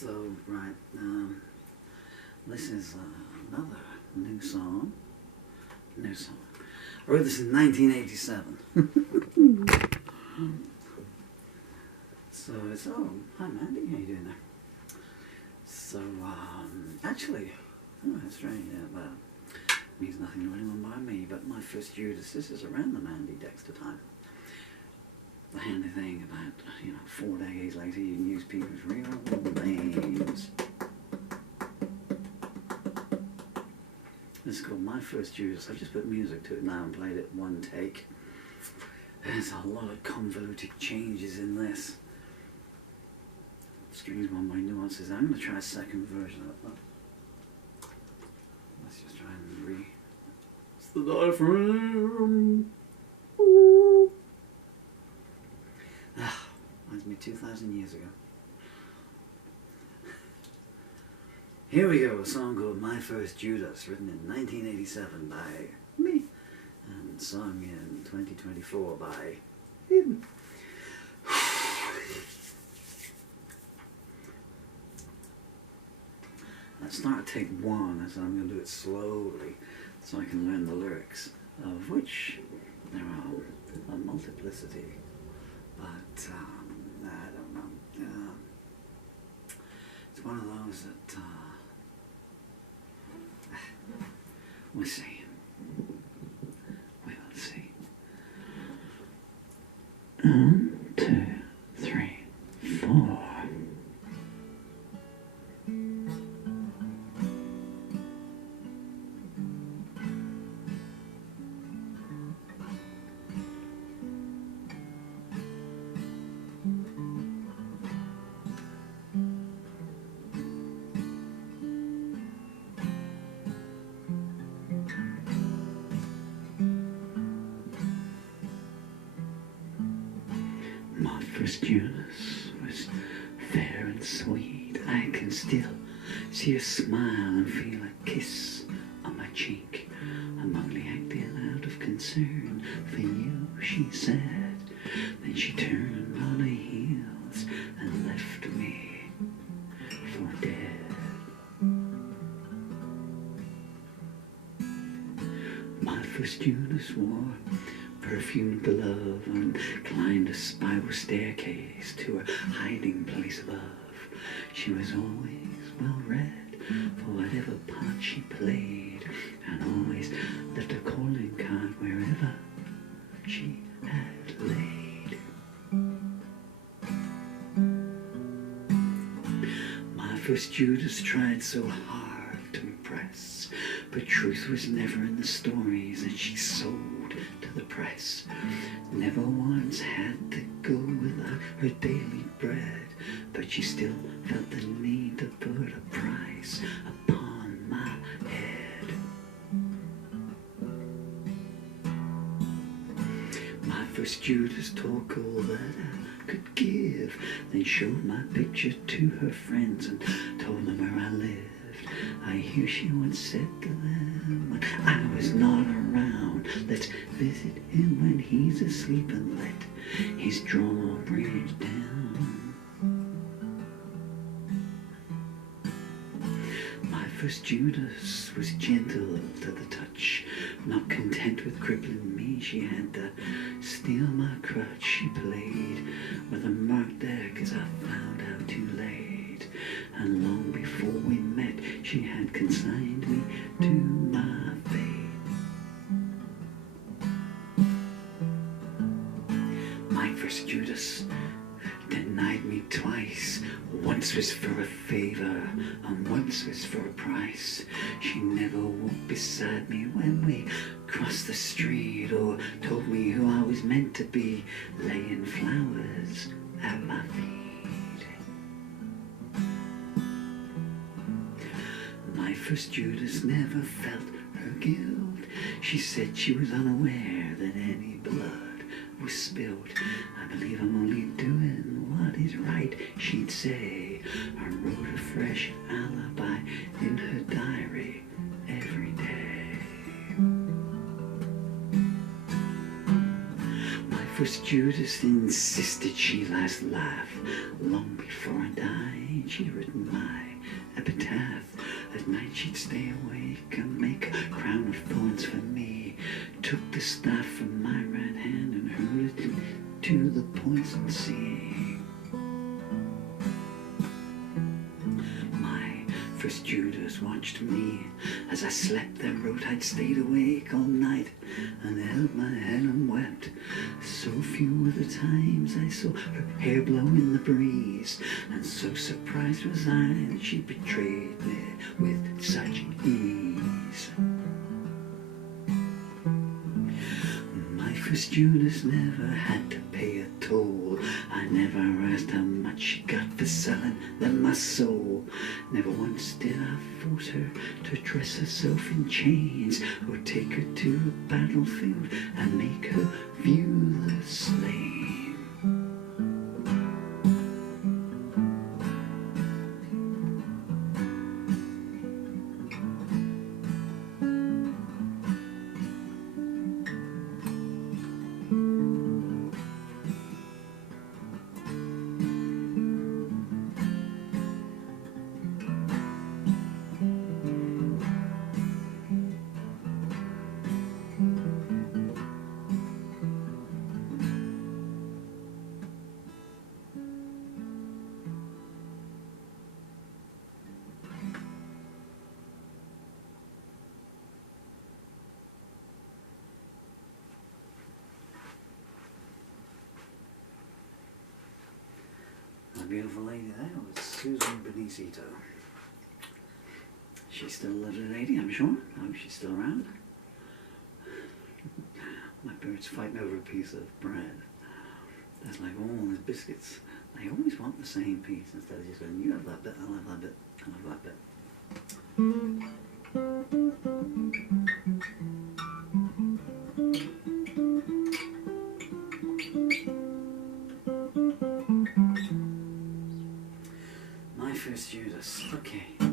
So, right, this is another new song. I wrote this in 1987. So it's, oh, hi Mandy, how you doing there? So, actually, that's right, yeah, well, means nothing to anyone by me, but my first Judas, this is around the Mandy Dexter time. The handy thing about, 4 decades later you can use people's real names. This is called My First Judas. I've just put music to it now and played it one take. There's a lot of convoluted changes in this. Strings one by nuances. I'm going to try a second version of it. Let's just try and It's the diaphragm. Ooh. Reminds me 2,000 years ago. Here we go, a song called My First Judas, written in 1987 by me, and sung in 2024 by him. Let's start take one, as I'm going to do it slowly, so I can learn the lyrics, of which there are a multiplicity, but I don't know. It's one of those that we'll see. We will see. 1, 2, 3, 4. My first Judas was fair and sweet. I can still see a smile and feel a kiss on my cheek. I'm only acting out of concern for you, she said. Then she turned on her heels and left me for dead. My first Judas wore perfumed glove and climbed a spiral staircase to a hiding place above. She was always well read for whatever part she played, and always left a calling card wherever she had laid. My first Judas tried so hard to impress, but truth was never in the stories that she sold to the press. Never once had to go without her daily bread, but she still felt the need to put a price upon my head. My first Judas took all that I could give, then showed my picture to her friends and told them where I lived. I hear she once said to them when I was not around, let's visit him when he's asleep and let his drawbridge down. My first Judas was gentle to the touch. Not content with crippling me, she had to steal my crutch. She played with a marked deck as I found out too late. And long before we met, she had consigned me to my fate. My first Judas denied me twice. Once was for a favor, and once was for a price. She never walked beside me when we crossed the street, or told me who I was meant to be, laying flowers at my feet. My first Judas never felt her guilt. She said she was unaware that any blood was spilled. I believe I'm only doing what is right, she'd say. I wrote a fresh alibi in her diary every day. My first Judas insisted she last laugh long before I died. and she'd written my epitaph. At night she'd stay awake and make a crown of thorns for me. Took the staff from my right hand and hurled it to the poison sea. My first Judas watched me as I slept and wrote I'd stayed awake all night and held my head and wept. So few were the times I saw her hair blow in the breeze, and so surprised was I that she betrayed me with such ease. My first Judas never had to pay a toll. I never asked how much she got for selling them my soul. Never once did I force her to dress herself in chains, or take her to a battlefield and make her view the slain. Beautiful lady there was Susan Benizito. She's still a lovely lady, I'm sure. I hope she's still around. My parents fighting over a piece of bread. That's like all the biscuits. They always want the same piece instead of just going, you have that bit, I'll have that bit, I'll have that bit. First Judas. Okay.